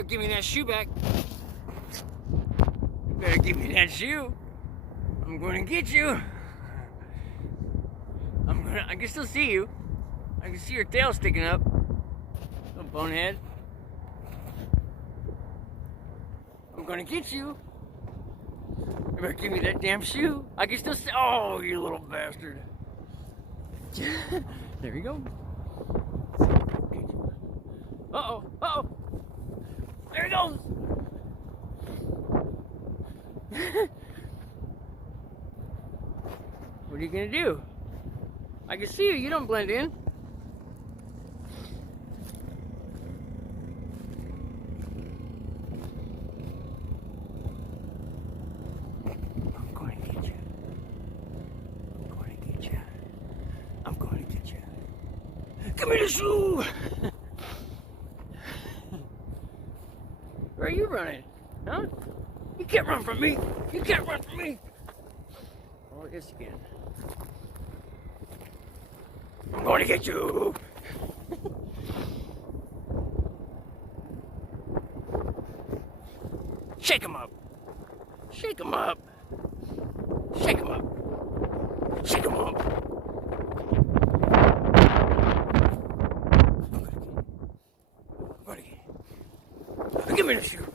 better give me that shoe back. You better give me that shoe. I'm going to get you. I can still see you. I can see your tail sticking up. Little bonehead. I'm gonna get you. You better give me that damn shoe. I can still see. Oh, you little bastard. There you go. Uh-oh. Uh-oh. There he goes. What are you gonna do? I can see you. You don't blend in. I'm going to get you. I'm going to get you. I'm going to get you. Give me the shoe. Where are you running? Huh? You can't run from me. You can't run from me. Oh, yes, you can. I'm going to get you. Shake him up. Shake him up. Shake him up. Shake him up. I'm going to get you. Give me the shoe.